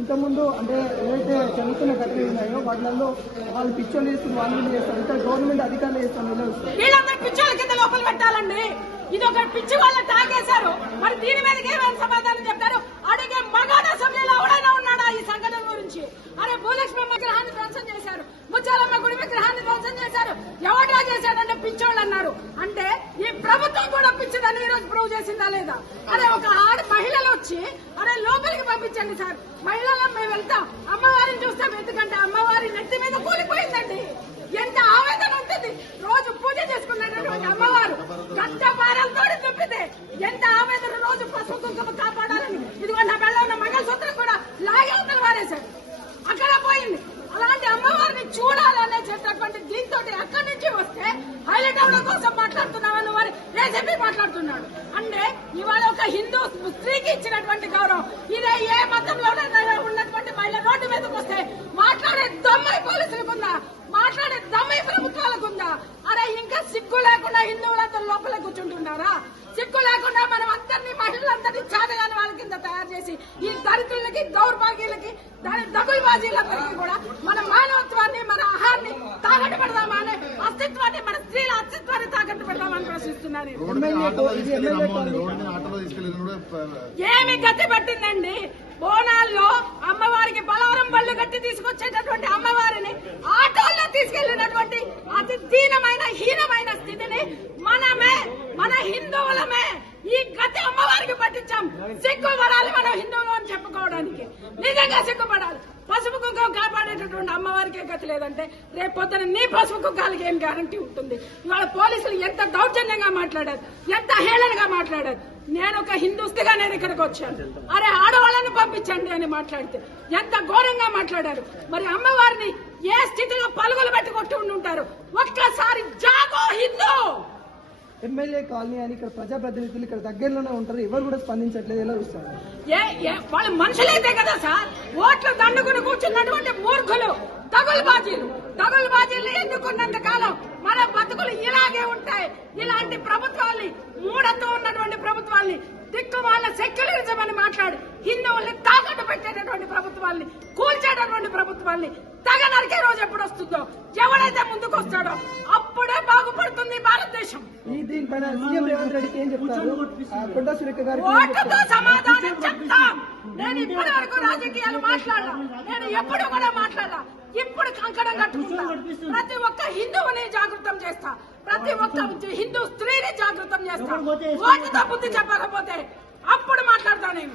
ఇంతకుముందు అంటే ఏదైతే జరుగుతున్న ఘటనలు ఉన్నాయో వాటిల్లో వాళ్ళు పిచ్చోళ్ళు చేస్తున్న వాళ్ళు చేస్తారు, ఇక్కడ గవర్నమెంట్ అధికారులు చేస్తారు. వీళ్ళందరూ పిచ్చోళ్ళ కింద లోపల పెట్టాలండి. ఇది ఒక పిచ్చి వాళ్ళ తాగేశారు. మరి దీని మీద ఏమైనా సమాధానం చెప్తారు? అడిగే మగాడ అసెంబ్లీలో ఎవడైనా ఉన్నాడా ఈ సంఘటన గురించి? అరే భూలక్ష్మి విగ్రహాన్ని ధ్వంసం చేశారు, ముచ్చాలమ్మ గుడి విగ్రహాన్ని ధ్వంసం చేశారు, ఎవడా చేశాడంటే పిచ్చోళ్ళు అన్నారు. అంటే ఈ ప్రభుత్వం కూడా పిచ్చిదని ఈ రోజు ప్రూవ్ చేసిందా లేదా? అరే ఒక మహిళలు వచ్చి అరే లోపలికి పంపించండి సార్, మహిళలను మేము వెళ్తాం, అమ్మవారిని చూస్తాం, ఎందుకంటే అమ్మవారి నెత్తి మీద కూలిపోయిందండి. ఎంత ఆవేదన ఉంటుంది. రోజు పూజ చేసుకున్నటువంటి అమ్మవారు గంట పారాలతో దుప్పితే ఎంత ఆవేదన. రోజు పసుపు కుంకుమ కాపాడాలని ఇదిగో నా బెల్ల ఉన్న మంగళసూత్రం కూడా లాగే అవతల వారేశారు, అక్కడ పోయింది. అలాంటి అమ్మవారిని చూడాలనే చెప్పేటువంటి దీంతో అక్కడి నుంచి వస్తే హైలైట్ అవడం కోసం మాట్లాడుతున్నామని వారు ఏజీపీ మాట్లాడుతున్నాడు. అంటే ఇవాళ ఒక హిందూ స్త్రీకి ఇచ్చినటువంటి గౌరవం ఇదే ఏ మతంలో ఉన్నటువంటి మహిళ రోడ్డు మీదకి వస్తే మాట్లాడే దమ్మై పోలీసులకు ఉందా? మాట్లాడే దమ్మై ప్రభుత్వాలకు ఉందా? అరే ఇంకా సిగ్గు లేకుండా హిందువులంతా లోపల కూర్చుంటున్నారా? సిగ్గు లేకుండా మనం అందరినీ మహిళలందరినీ చాదగాని వాళ్ళ కింద తయారు చేసి ఈ దరిద్రులకి దౌర్భాగ్యులకి దగులుబాజీలందరికీ కూడా మన మానవత్వాన్ని మన ఆహారాన్ని తాకట్టు పెడదామా అనే అస్తిత్వాన్ని మన స్త్రీల అస్తిత్వాన్ని తాకట్టు పెడదామని ప్రశ్నిస్తున్నారు. ఏమి గతి పట్టిందండి? బోనాల్లో అమ్మవారికి బలవరం బళ్ళు కట్టి తీసుకొచ్చేటటువంటి అమ్మవారిని ఆటోల్లో తీసుకెళ్లినటువంటి అతి దీనమైన హీనమైన స్థితిని మనమే మన హిందువులమే ఈ గతి అమ్మవారికి పట్టించాం. సిగ్గుపడాలి మనం హిందువులు అని చెప్పుకోవడానికి, నిజంగా సిగ్గుపడాలి. పసుపు కుంకుమ కాపాడేటటువంటి అమ్మవారికే గతి లేదంటే రేపు పొద్దున నీ పసుపు కుంకాలకి ఏం గ్యారంటీ ఉంటుంది? ఇవాళ పోలీసులు ఎంత దౌర్జన్యంగా మాట్లాడారు, ఎంత హేళనగా మాట్లాడారు. నేను ఒక హిందూస్తిగా నేను ఇక్కడికి వచ్చాను, అరే ఆడవాళ్ళని పంపించండి అని మాట్లాడితే ఎంత ఘోరంగా మాట్లాడారు. మరి అమ్మవారిని ఏ స్థితిలో పలుగులు పెట్టి కొట్టి ఉంటారు? ఒక్కసారి జాగో హిందూ. ఎమ్మెల్యే కాలనీ అని ఇక్కడ ప్రజాప్రతినిధులు ఇక్కడ దగ్గరలోనే ఉంటారు, ఎవరు కూడా స్పందించట్లేదు, ఎలా చూస్తారు? వాళ్ళు మనుషులైతే కదా సార్, ఓట్లు దండుకుని కూర్చున్నటువంటి మూర్ఖులు దగులుబాజీలు ఎన్నుకున్నంత కాలం మన బతుకులు ఇలాగే ఉంటాయి. ఇలాంటి ప్రభుత్వాల్ని, మూఢంతో ఉన్నటువంటి ప్రభుత్వాల్ని, దిక్కుమాల సెక్యులరిజం అని మాట్లాడి హిందువుల్ని తాకట్టు పెట్టేటటువంటి ప్రభుత్వాల్ని, కూల్చేటటువంటి ప్రభుత్వాల్ని తగ నరికే రోజు ఎప్పుడు వస్తుందో, ఎవడైతే ముందుకు వస్తాడో అప్పుడే బాగుపడుతుంది భారతదేశం. దీనిపైన సీఎం రేవంత్ రెడ్డికి ఏం చెప్తారు? కొండా సురేఖ గారు ఓటుతో సమాధానం చెప్తాం. నేను ఇప్పటి వరకు రాజకీయాలు మాట్లాడాల, నేను ఎప్పుడు కూడా మాట్లాడాల. ఇప్పుడు కంకణం కట్టుకుంటా, ప్రతి ఒక్క హిందువుని జాగృతం చేస్తా, ప్రతి ఒక్క హిందూ స్త్రీని జాగృతం చేస్తా. ఓటుతో బుద్ధి చెప్పకపోతే అప్పుడు మాట్లాడతా నేను.